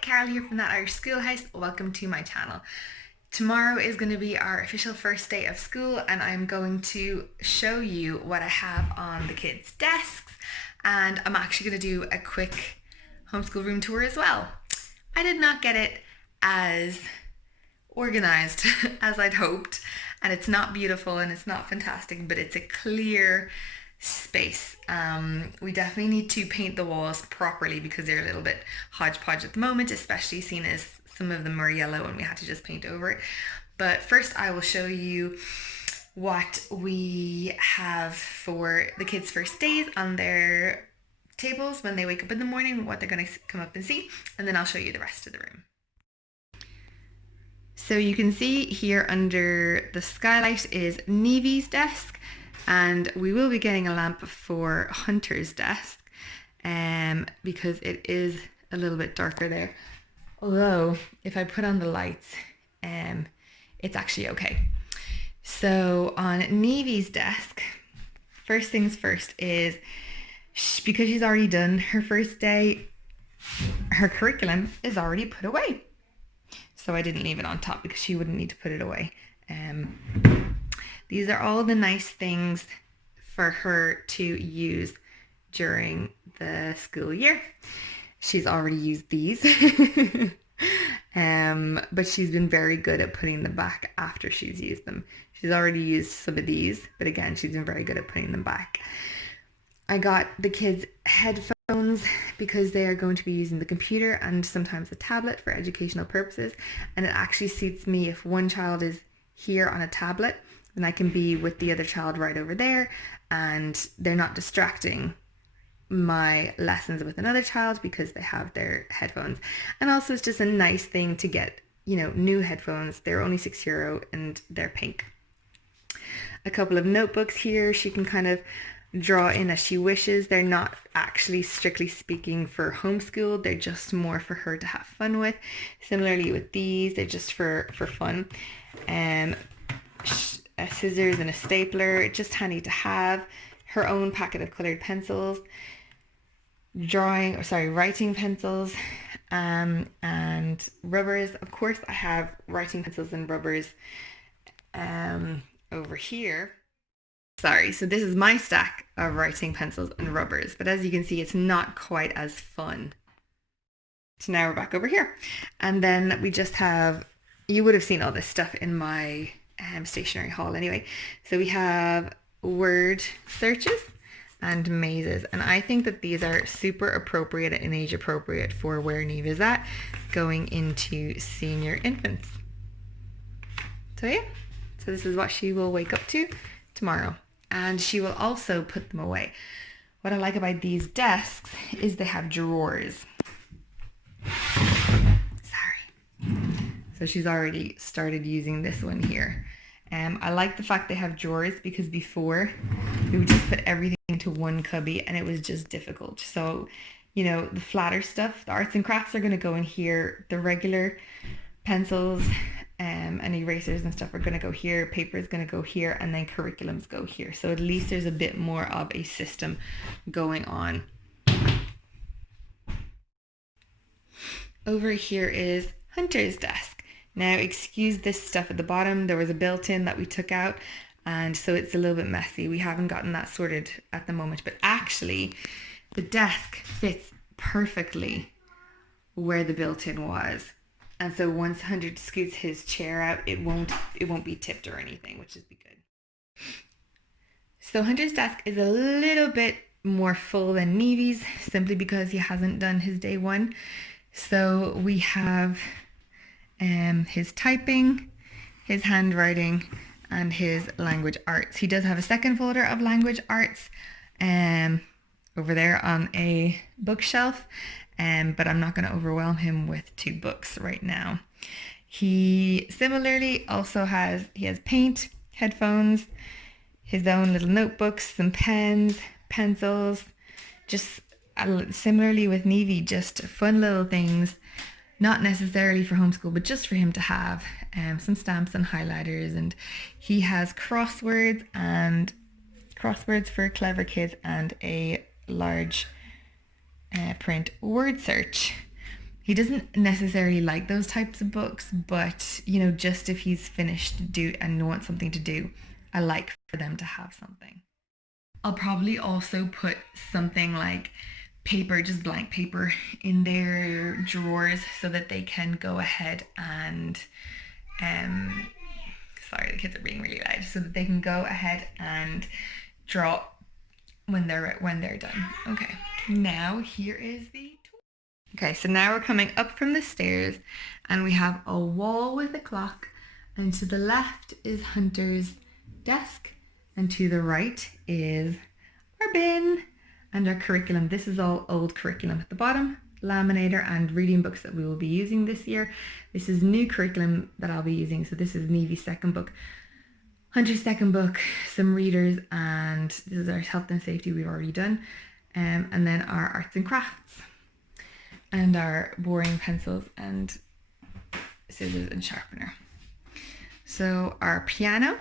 Carol here from That Irish Schoolhouse. Welcome to my channel. Tomorrow is going to be our official first day of school and I'm going to show you what I have on the kids' desks, and I'm actually going to do a quick homeschool room tour as well. I did not get it as organized as I'd hoped, and it's not beautiful and it's not fantastic, but it's a clear space. We definitely need to paint the walls properly because they're a little bit hodgepodge at the moment, especially seeing as some of them are yellow and we had to just paint over it. But first I will show you what we have for the kids' first days on their tables when they wake up in the morning, what they're going to come up and see, and then I'll show you the rest of the room. So you can see here under the skylight is Nevy's desk, and we will be getting a lamp for Hunter's desk because it is a little bit darker there. Although if I put on the lights, it's actually okay. So on Nevy's desk, first things first is because she's already done her first day, her curriculum is already put away. So I didn't leave it on top because she wouldn't need to put it away. These are all the nice things for her to use during the school year. She's already used these, but she's been very good at putting them back after she's used them. She's already used some of these, but again, she's been very good at putting them back. I got the kids headphones because they are going to be using the computer and sometimes the tablet for educational purposes, and it actually suits me if one child is here on a tablet, then I can be with the other child right over there and they're not distracting my lessons with another child because they have their headphones. And also it's just a nice thing to get, new headphones. They're only €6 and they're pink. A couple of notebooks here. She can kind of draw in as she wishes. They're not actually strictly speaking for homeschool. They're just more for her to have fun with. Similarly with these, they're just for fun. Scissors and a stapler, just handy to have. Her own packet of colored pencils, writing pencils, and rubbers. Of course I have writing pencils and rubbers over here. So this is my stack of writing pencils and rubbers, but as you can see, it's not quite as fun. So now we're back over here. And then we just have, you would have seen all this stuff in my stationery haul anyway. So we have word searches and mazes, and I think that these are super appropriate and age appropriate for where Neve is at going into senior infants. So yeah, so this is what she will wake up to tomorrow, and she will also put them away. What I like about these desks is they have drawers. So she's already started using this one here. I like the fact they have drawers because before we would just put everything into one cubby and it was just difficult. So, the flatter stuff, the arts and crafts are going to go in here. The regular pencils and erasers and stuff are going to go here. Paper is going to go here, and then curriculums go here. So at least there's a bit more of a system going on. Over here is Hunter's desk. Now, excuse this stuff at the bottom. There was a built-in that we took out, and so it's a little bit messy. We haven't gotten that sorted at the moment, but actually the desk fits perfectly where the built-in was. And so once Hunter scoots his chair out, it won't be tipped or anything, which is good. So Hunter's desk is a little bit more full than Nevy's, simply because he hasn't done his day one. So we have his typing, his handwriting, and his language arts. He does have a second folder of language arts over there on a bookshelf, but I'm not going to overwhelm him with 2 books right now. He similarly also has paint, headphones, his own little notebooks, some pens, pencils, just similarly with Nevy, just fun little things. Not necessarily for homeschool, but just for him to have some stamps and highlighters. And he has crosswords for clever kids and a large print word search. He doesn't necessarily like those types of books, but just if he's finished to do and wants something to do, I like for them to have something. I'll probably also put something like paper, just blank paper, in their drawers so that they can go ahead and sorry, the kids are being really loud, so that they can go ahead and draw when they're done. Okay, now here is the tool. Okay, so now we're coming up from the stairs and we have a wall with a clock, and to the left is Hunter's desk and to the right is our bin and our curriculum. This is all old curriculum at the bottom, laminator and reading books that we will be using this year. This is new curriculum that I'll be using. So this is Nevy's second book, Hunter's second book, some readers, and this is our health and safety we've already done. And then our arts and crafts and our boring pencils and scissors and sharpener. So our piano,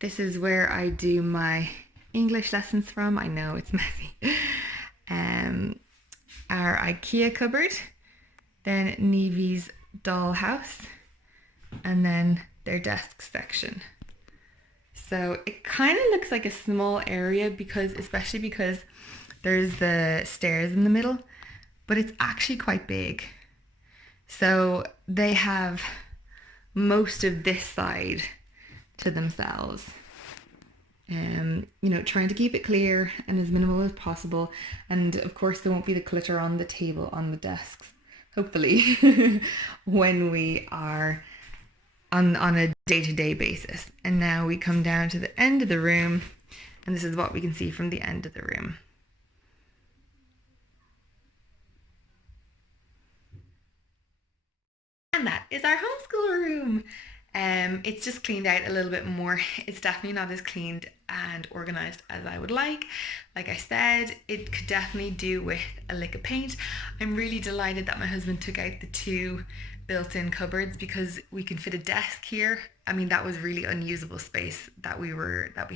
this is where I do my English lessons from. I know it's messy. Our IKEA cupboard, then Nevy's dollhouse, and then their desk section. So it kind of looks like a small area especially because there's the stairs in the middle, but it's actually quite big. So they have most of this side to themselves. Trying to keep it clear and as minimal as possible. And of course there won't be the clutter on the table, on the desks, hopefully, when we are on a day-to-day basis. And now we come down to the end of the room, and this is what we can see from the end of the room. And that is our homeschool room. It's just cleaned out a little bit more. It's definitely not as cleaned and organized as I would like. Like I said, it could definitely do with a lick of paint. I'm really delighted that my husband took out the 2 built-in cupboards because we can fit a desk here. I mean, that was really unusable space that we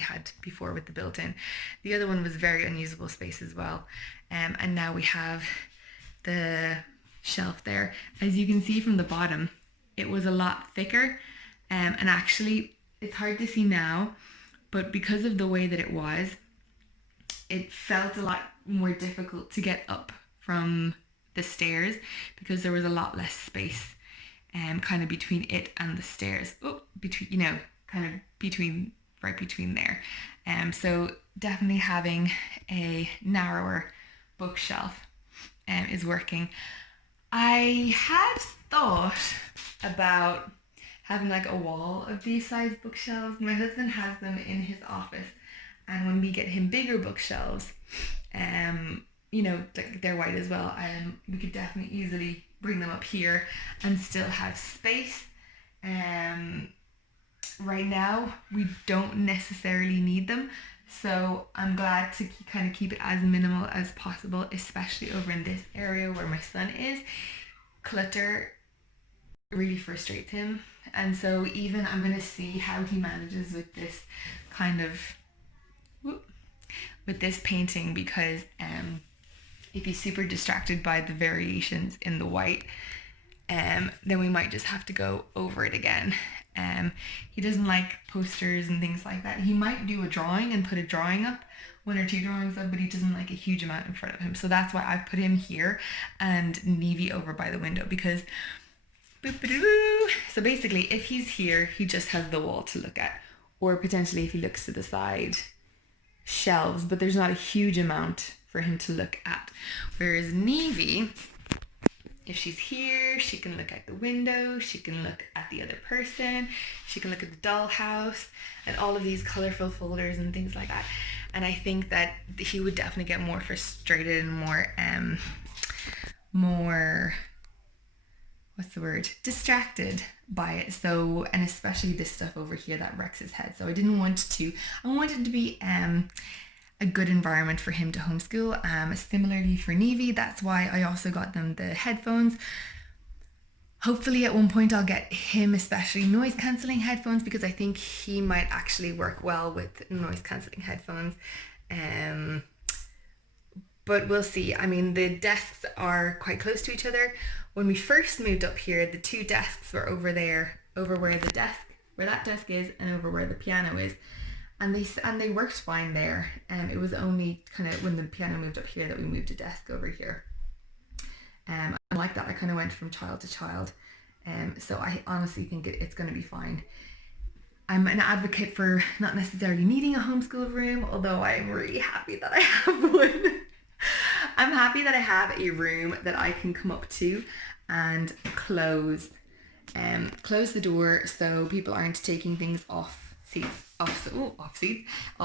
had before with the built-in. The other one was very unusable space as well. And now we have the shelf there. As you can see from the bottom, it was a lot thicker. And actually, it's hard to see now, but because of the way that it felt a lot more difficult to get up from the stairs because there was a lot less space kind of between it and the stairs. Right between there. So definitely having a narrower bookshelf is working. I had thought about having like a wall of these size bookshelves. My husband has them in his office, and when we get him bigger bookshelves, like they're white as well, we could definitely easily bring them up here and still have space. Right now we don't necessarily need them, so I'm glad to kind of keep it as minimal as possible, especially over in this area where my son is. Clutter really frustrates him, and so even I'm going to see how he manages with this with this painting, because if he's super distracted by the variations in the white, then we might just have to go over it again. He doesn't like posters and things like that. He might do a drawing and put a drawing up, 1 or 2 drawings up, but he doesn't like a huge amount in front of him. So that's why I've put him here and Nevy over by the window, because so basically if he's here, he just has the wall to look at, or potentially if he looks to the side, shelves, but there's not a huge amount for him to look at. Whereas Nevy, if she's here, she can look out the window, she can look at the other person, she can look at the dollhouse and all of these colorful folders and things like that. And I think that he would definitely get more frustrated and more distracted by it. So, and especially this stuff over here that wrecks his head. So I wanted to be a good environment for him to homeschool. Similarly for Nevy, that's why I also got them the headphones. Hopefully at one point I'll get him especially noise cancelling headphones, because I think he might actually work well with noise cancelling headphones. But but we'll see. I mean, the desks are quite close to each other. When we first moved up here, the two desks were over there, over where that desk is, and over where the piano is, and they worked fine there. It was only kind of when the piano moved up here that we moved a desk over here. And like that, I kind of went from child to child. So I honestly think it's going to be fine. I'm an advocate for not necessarily needing a homeschool room, although I'm really happy that I have one. I'm happy that I have a room that I can come up to and close the door so people aren't taking things off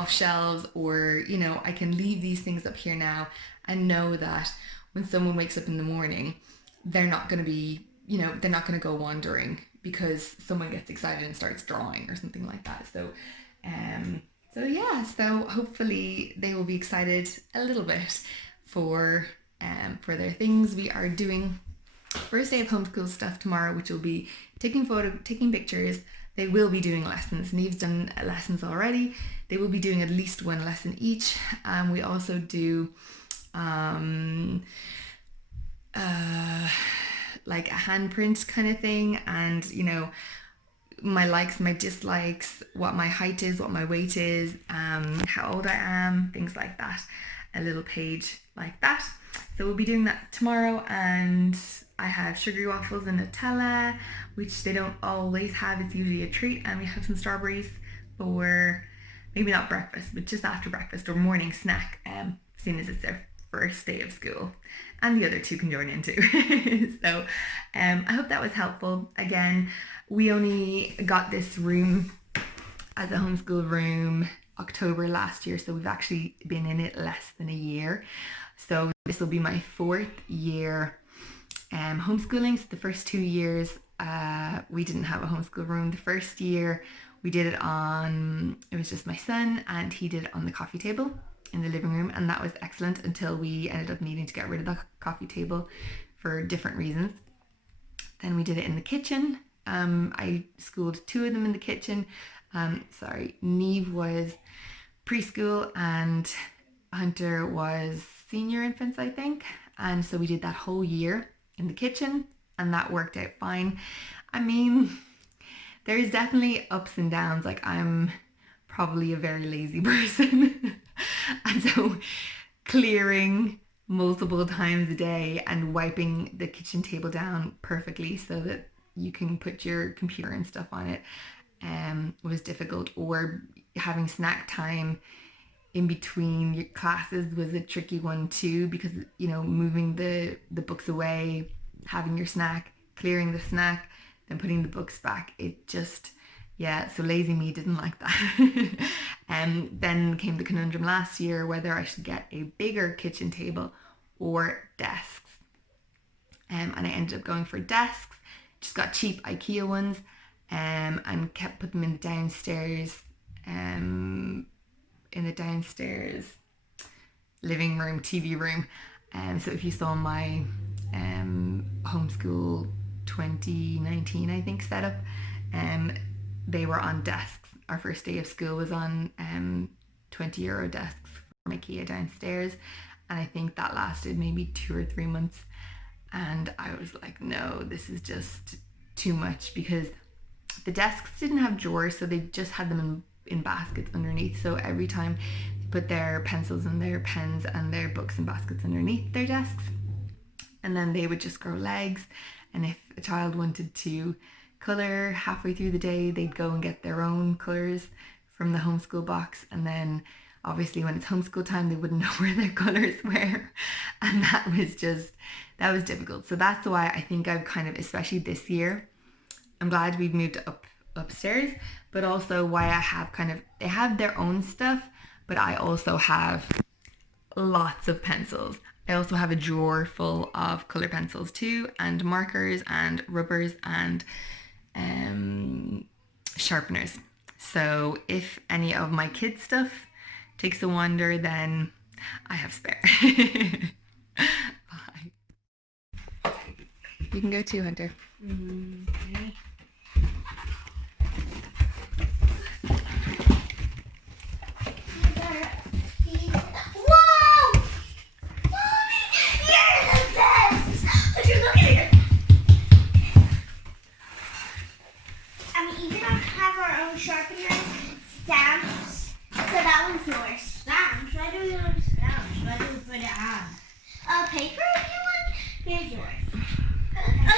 shelves, or, you know, I can leave these things up here now and know that when someone wakes up in the morning, they're not going to go wandering because someone gets excited and starts drawing or something like that. So hopefully they will be excited a little bit for their things. We are doing first day of homeschool stuff tomorrow, which will be taking pictures. They will be doing lessons. Neve's done lessons already. They will be doing at least one lesson each. We also do like a handprint kind of thing, and, you know, my likes, my dislikes, what my height is, what my weight is, how old I am, things like that. A little page like that. So we'll be doing that tomorrow, and I have sugary waffles and Nutella, which they don't always have. It's usually a treat, and we have some strawberries for maybe not breakfast, but just after breakfast or morning snack, seeing as it's their first day of school, and the other two can join in too. So I hope that was helpful. Again, we only got this room as a homeschool room October last year, so we've actually been in it less than a year. So this will be my 4th year homeschooling. So the first 2 years we didn't have a homeschool room. The first year we did it it was just my son, and he did it on the coffee table in the living room, and that was excellent until we ended up needing to get rid of the coffee table for different reasons. Then we did it in the kitchen. I schooled 2 of them in the kitchen. Neve was preschool and Hunter was senior infants, I think. And so we did that whole year in the kitchen, and that worked out fine. I mean, there's definitely ups and downs. Like, I'm probably a very lazy person. And so clearing multiple times a day and wiping the kitchen table down perfectly so that you can put your computer and stuff on it was difficult. Or having snack time in between your classes was a tricky one too, because, you know, moving the books away, having your snack, clearing the snack, then putting the books back, it just, yeah, so lazy me didn't like that. Then came the conundrum last year whether I should get a bigger kitchen table or desks. And I ended up going for desks. Just got cheap IKEA ones, and kept putting them in the downstairs living room, TV room. So if you saw my homeschool 2019, I think, setup, they were on desks. Our first day of school was on €20 desks from IKEA downstairs, and I think that lasted maybe 2 or 3 months. And I was like, no, this is just too much, because the desks didn't have drawers, so they just had them in baskets underneath. So every time they put their pencils and their pens and their books in baskets underneath their desks, and then they would just grow legs. And if a child wanted to colour halfway through the day, they'd go and get their own colours from the homeschool box, and then obviously when it's homeschool time, they wouldn't know where their colours were, and that was difficult. So that's why I think I've kind of, especially this year, I'm glad we've moved upstairs, but also why I have they have their own stuff, but I also have lots of pencils. I also have a drawer full of colour pencils too, and markers and rubbers and sharpeners. So if any of my kids' stuff takes a wander, then I have spare. Bye. You can go too, Hunter. Okay. Whoa!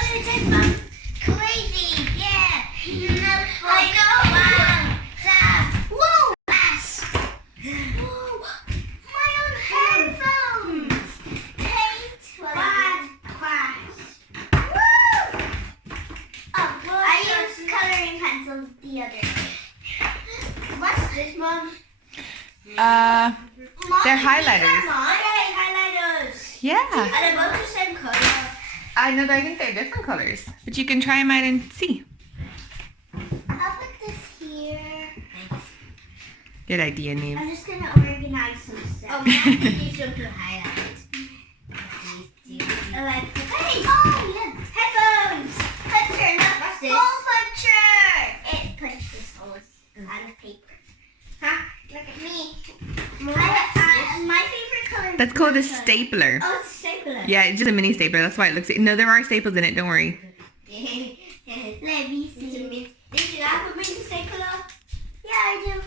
really did, Mom. Crazy, yeah. No, I know. Wow. Sam. Whoa. Yes. Whoa. My own headphones. Paint. Bad class. Woo. Oh, well, I used coloring pencils the other day. What's this, Mom? They're highlighters. Okay, highlighters. Yeah. Are they both the same color? I know, I think they're different colors, but you can try them out and see. I'll put this here. Good idea, Neve. I'm just gonna organize some stuff. Oh, we have to do some to highlight. Like, hey! Oh, yeah. Headphones! Puncher, look. What's this? Hole puncher! It punches holes out of paper. Huh? Look at me. My favorite color is That's called a blue. stapler. Oh, it's a stapler. Yeah, it's just a mini stapler. That's why it looks... No, there are staples in it. Don't worry. Let me see. Did you have a mini stapler? Yeah, I do.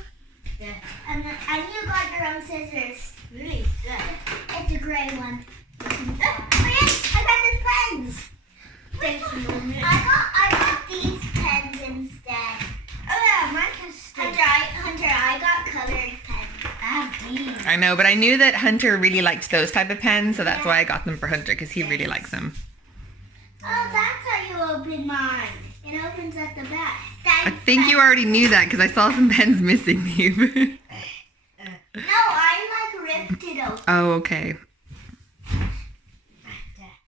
Yeah. And you got your own scissors. Really? Yeah. It's a gray one. Oh yes, I got these pens. Thanks, Mom. I got these pens instead. Oh yeah, mine has Hunter, I got colored pens. I have these. I know, but I knew that Hunter really likes those type of pens, so that's why I got them for Hunter, because he really likes them. Oh, that's how you open mine. It opens at the back. I think you already knew that, because I saw some pens missing, Neve. No, I ripped it open. Oh, okay.